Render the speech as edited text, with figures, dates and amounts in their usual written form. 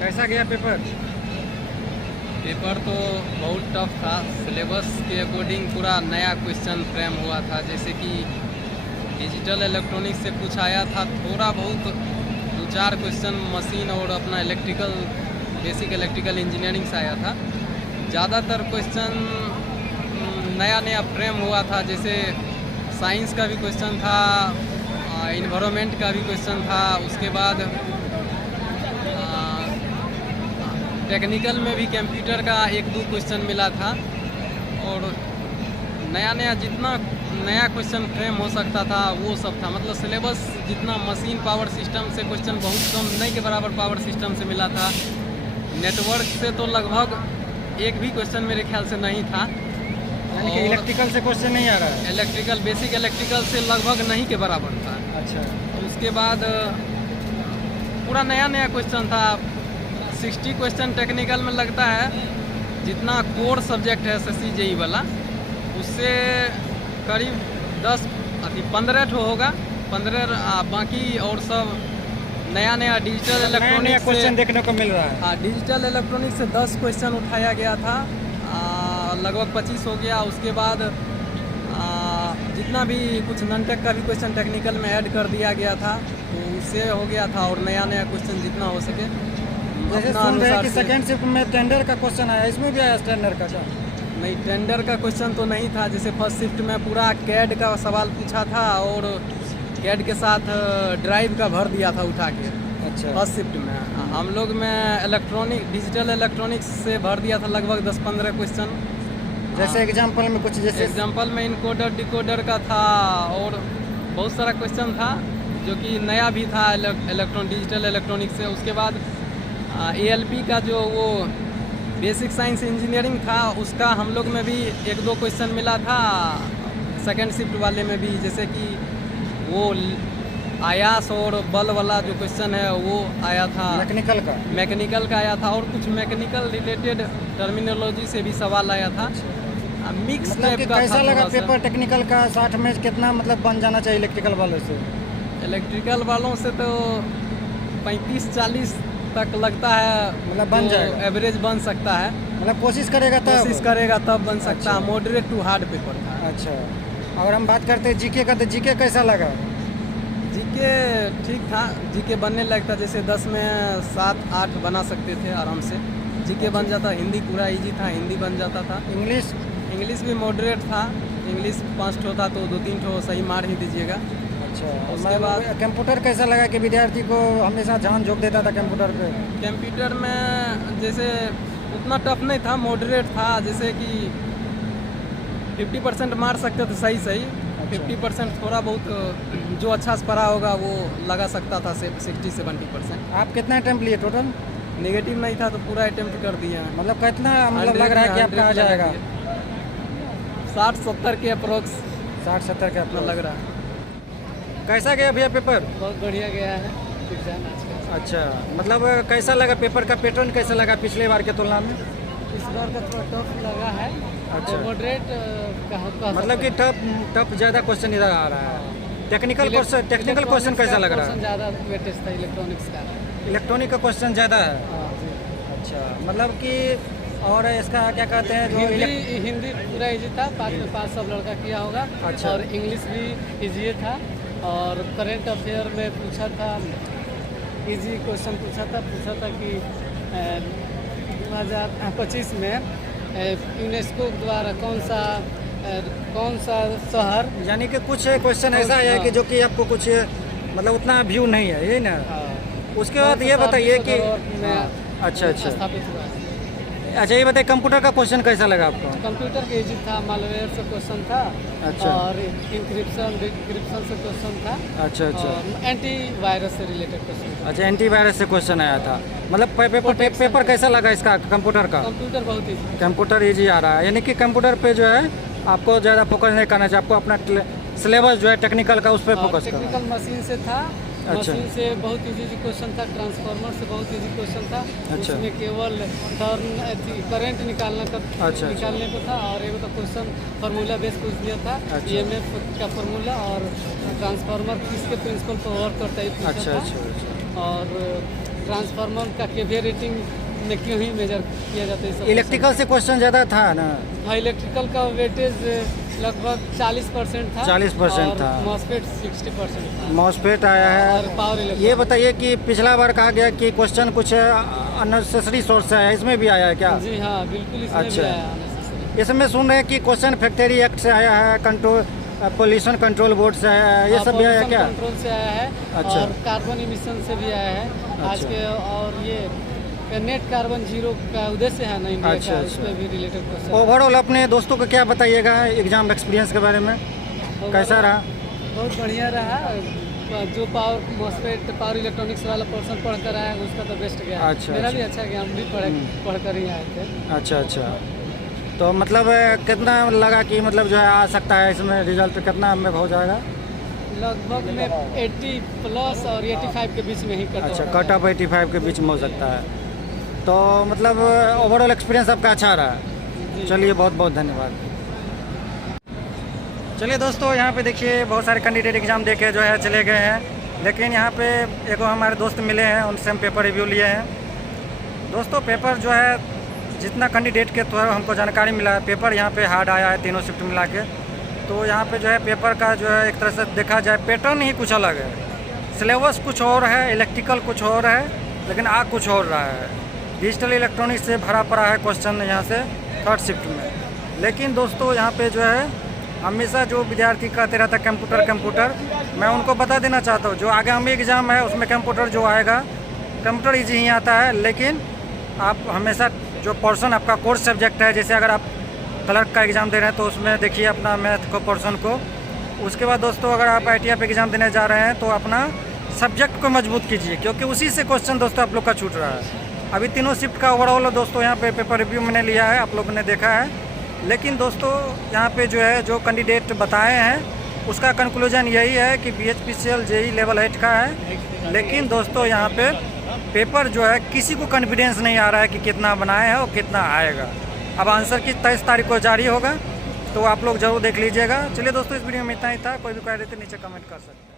कैसा गया paper? Paper तो बहुत टफ था। सिलेबस के अकॉर्डिंग पूरा नया क्वेश्चन फ्रेम हुआ था। जैसे कि डिजिटल इलेक्ट्रॉनिक्स से कुछ आया था, थोड़ा बहुत 2-4 क्वेश्चन मशीन और अपना इलेक्ट्रिकल बेसिक इलेक्ट्रिकल इंजीनियरिंग से आया था। ज़्यादातर क्वेश्चन नया नया फ्रेम हुआ था। जैसे साइंस का भी क्वेश्चन था, इन्वायरमेंट का भी क्वेश्चन था, उसके बाद टेक्निकल में भी कंप्यूटर का 1-2 क्वेश्चन मिला था। और नया नया जितना नया क्वेश्चन फ्रेम हो सकता था वो सब था। मतलब सिलेबस जितना मशीन पावर सिस्टम से क्वेश्चन बहुत कम, नहीं के बराबर पावर सिस्टम से मिला था। नेटवर्क से तो लगभग एक भी क्वेश्चन मेरे ख्याल से नहीं था। यानी कि इलेक्ट्रिकल से क्वेश्चन नहीं आ रहा है? इलेक्ट्रिकल बेसिक इलेक्ट्रिकल से लगभग नहीं के बराबर था। अच्छा। तो उसके बाद पूरा नया नया क्वेश्चन था। 60 क्वेश्चन टेक्निकल में लगता है। जितना कोर सब्जेक्ट है SSC JEE वाला, उससे करीब 15 ठो होगा। 15 बाकी और सब नया नया डिजिटल इलेक्ट्रॉनिक्स क्वेश्चन देखने को मिल रहा है। हाँ, डिजिटल इलेक्ट्रॉनिक्स से 10 क्वेश्चन उठाया गया था। लगभग 25 हो गया। उसके बाद जितना भी कुछ नॉन-टेक का भी क्वेश्चन टेक्निकल में ऐड कर दिया गया था, तो उससे हो गया था। और नया नया क्वेश्चन जितना हो सके जैसे सुन रहे हैं कि सेकेंड शिफ्ट में टेंडर का क्वेश्चन आया, इसमें भी आया टेंडर का क्या? नहीं, टेंडर का क्वेश्चन तो नहीं था। जैसे फर्स्ट शिफ्ट में पूरा कैड का सवाल पूछा था और कैड के साथ ड्राइव का भर दिया था उठा के। अच्छा। फर्स्ट शिफ्ट में हम लोग में डिजिटल इलेक्ट्रॉनिक्स से भर दिया था लगभग 10-15 क्वेश्चन। जैसे एग्जाम्पल में कुछ, जैसे एग्जाम्पल में इनकोडर डिकोडर का था और बहुत सारा क्वेश्चन था जो कि नया भी था डिजिटल इलेक्ट्रॉनिक्स से। उसके बाद ALP का जो वो बेसिक साइंस इंजीनियरिंग था, उसका हम लोग में भी 1-2 क्वेश्चन मिला था सेकेंड शिफ्ट वाले में भी। जैसे कि वो आयास और बल वाला जो क्वेश्चन है वो आया था। मैकेनिकल का आया था। और कुछ मैकेनिकल रिलेटेड टर्मिनोलॉजी से भी सवाल आया था। मिक्स मतलब कि कैसा लगा पेपर टेक्निकल का? 60 में कितना मतलब बन जाना चाहिए इलेक्ट्रिकल वालों से? इलेक्ट्रिकल वालों से तो 35-40 तक लगता है। मतलब बन जाएगा, एवरेज बन सकता है। मतलब कोशिश करेगा तब बन सकता है। मॉडरेट टू हार्ड पेपर था। अच्छा। और हम बात करते हैं जीके का, तो जीके कैसा लगा? जीके ठीक था। जीके बनने लगता, जैसे 10 में 7-8 बना सकते थे आराम से। जीके बन जाता। हिंदी पूरा इजी था, हिंदी बन जाता था। इंग्लिश भी मॉडरेट था। इंग्लिश 5 ठो था तो 2-3 ठो सही मार ही दीजिएगा। अच्छा। उसके बाद कंप्यूटर कैसा लगा कि विद्यार्थी को हमेशा ध्यान झोंक देता था कंप्यूटर पे? कंप्यूटर में जैसे उतना टफ नहीं था, मॉडरेट था। जैसे कि 50% मार सकते थे सही। 50% थोड़ा बहुत जो अच्छा से पढ़ा होगा वो लगा सकता था। 60-70%। आप कितना अटेम्प्ट लिए टोटल? नेगेटिव नहीं था तो पूरा अटेम्प्ट कर दिया। मतलब कितना मतलब लग रहा है कि आपका आ जाएगा? 60-70 के अप्रोक्स। 60-70 के अपना लग रहा है। कैसा गया भैया पेपर? बहुत बढ़िया गया है एग्जाम आज का। अच्छा। मतलब कैसा लगा पेपर का पैटर्न, कैसा लगा पिछले बार के तुलना में? इस बार का थोड़ा टफ लगा है। अच्छा। मॉडरेट का मतलब कि टफ ज़्यादा क्वेश्चन इधर आ रहा है। टेक्निकल क्वेश्चन कैसा लग रहा है? ज़्यादा वेटेज था इलेक्ट्रॉनिक्स का। इलेक्ट्रॉनिक का क्वेश्चन ज़्यादा है। अच्छा। मतलब कि और इसका क्या कहते हैं जो हिंदी पूरा इजी था। 5 में 5 सब लड़का किया होगा। अच्छा। और इंग्लिश भी इजी था। और करेंट अफेयर में पूछा था, इजी क्वेश्चन पूछा था कि 2025 में यूनेस्को द्वारा कौन सा शहर, यानी कि कुछ क्वेश्चन ऐसा है कि जो कि आपको कुछ मतलब उतना व्यू नहीं है, यही ना? उसके बाद ये बताइए कि अच्छा स्थापित हुआ है। अच्छा, ये बताइए कंप्यूटर का क्वेश्चन कैसा लगा आपको? कंप्यूटर के इजी था। मालवेयर से क्वेश्चन था। अच्छा। और इंक्रिप्शन डिक्रिप्शन से क्वेश्चन था। अच्छा। एंटीवायरस से रिलेटेड क्वेश्चन था। अच्छा, एंटीवायरस से क्वेश्चन आया था। मतलब पेपर कैसा लगा इसका कंप्यूटर का? कंप्यूटर बहुत इजी। कंप्यूटर इजी आ रहा है। यानी कि कंप्यूटर पे जो है आपको ज़्यादा फोकस नहीं करना चाहिए। आपको अपना सिलेबस जो है टेक्निकल का उस पर फोकस करना। टेक्निकल मशीन से था। अच्छा। मशीन से बहुत इजी क्वेश्चन था। ट्रांसफार्मर से बहुत इजी क्वेश्चन था। अच्छा। उसमें केवल करंट निकालने को था। और एक क्वेश्चन फार्मूला बेस पूछ दिया था। अच्छा। EMF का फार्मूला और ट्रांसफार्मर किसके प्रिंसिपल पर वर्क करता है पूछा था। और ट्रांसफार्मर का केवीए रेटिंग में क्यों ही मेजर किया जाता है? इलेक्ट्रिकल से क्वेश्चन ज़्यादा था ना? हाँ, इलेक्ट्रिकल का वेटेज लगभग 40% था। 40% था। मॉस्फेट 60% था। मॉस्फेट आया है। और पावर इलेक्ट्रिक। ये बताइए कि पिछला बार कहा गया कि क्वेश्चन कुछ अननेसेसरी सोर्स से आया, इसमें भी आया है क्या? जी हाँ, बिल्कुल इसमें अच्छा। भी आया unnecessary। इसमें सुन रहे हैं कि क्वेश्चन फैक्ट्री एक्ट से आया है, कंट्रोल पोल्यूशन कंट्रोल बोर्ड से आया है, ये सब भी आया क्या? कंट्रोल से आया है। अच्छा। और कार्बन इमिशन से भी आया है आज के। और ये नेट कार्बन जीरो का उद्देश्य है ना इंडिया अच्छा, का, अच्छा। इसमें भी रिलेटेड क्वेश्चन। ओवरऑल अपने दोस्तों को क्या बताइएगा एग्जाम एक्सपीरियंस के बारे में, कैसा रहा? बहुत बढ़िया रहा। जो पावर मॉस्फेट पावर इलेक्ट्रॉनिक्स वाला पर्सन पढ़ कर आया उसका तो बेस्ट गया। अच्छा, मेरा अच्छा। भी अच्छा गया, हम भी पढ़ कर ही आए थे। अच्छा अच्छा। तो मतलब कितना लगा कि मतलब जो है आ सकता है इसमें रिजल्ट कितना में हो जाएगा? लगभग में 80 प्लस और 85 के बीच में ही कट। अच्छा, कट ऑफ 85 के बीच में हो सकता है। तो मतलब ओवरऑल एक्सपीरियंस आपका अच्छा रहा। चलिए, बहुत बहुत धन्यवाद। चलिए दोस्तों, यहाँ पे देखिए बहुत सारे कैंडिडेट एग्ज़ाम दे के जो है चले गए हैं, लेकिन यहाँ पे एक हमारे दोस्त मिले हैं, उनसे हम पेपर रिव्यू लिए हैं। दोस्तों पेपर जो है जितना कैंडिडेट के थ्रू हमको जानकारी मिला है, पेपर यहाँ पे हार्ड आया है तीनों शिफ्ट मिला के। तो यहाँ पे जो है पेपर का जो है एक तरह से देखा जाए पैटर्न ही कुछ अलग है। सिलेबस कुछ और है, इलेक्ट्रिकल कुछ और है, लेकिन आ कुछ और रहा है। डिजिटल इलेक्ट्रॉनिक्स से भरा पड़ा है क्वेश्चन यहाँ से थर्ड शिफ्ट में। लेकिन दोस्तों यहाँ पे जो है हमेशा जो विद्यार्थी कहते रहता है कंप्यूटर, मैं उनको बता देना चाहता हूँ जो आगामी एग्ज़ाम है उसमें कंप्यूटर जो आएगा, कंप्यूटर ईजी ही आता है। लेकिन आप हमेशा जो पोर्शन आपका कोर्स सब्जेक्ट है, जैसे अगर आप क्लर्क का एग्ज़ाम दे रहे हैं तो उसमें देखिए अपना मैथ को पोर्शन को। उसके बाद दोस्तों अगर आप ITI एग्ज़ाम देने जा रहे हैं तो अपना सब्जेक्ट को मजबूत कीजिए, क्योंकि उसी से क्वेश्चन दोस्तों आप लोग का छूट रहा है। अभी तीनों शिफ्ट का ओवरऑल दोस्तों यहाँ पे पेपर रिव्यू मैंने लिया है, आप लोगों ने देखा है। लेकिन दोस्तों यहाँ पे जो है जो कैंडिडेट बताए हैं उसका कंक्लूजन यही है कि BHPCL JEE लेवल 8 का है। लेकिन दोस्तों यहाँ पे पेपर जो है किसी को कॉन्फिडेंस नहीं आ रहा है कि कितना बनाए हैं और कितना आएगा। अब आंसर की 23 तारीख को जारी होगा, तो आप लोग जरूर देख लीजिएगा। चलिए दोस्तों, इस वीडियो में इतना ही था। कोई भी क्वेरी तो नीचे कमेंट कर सकते हैं।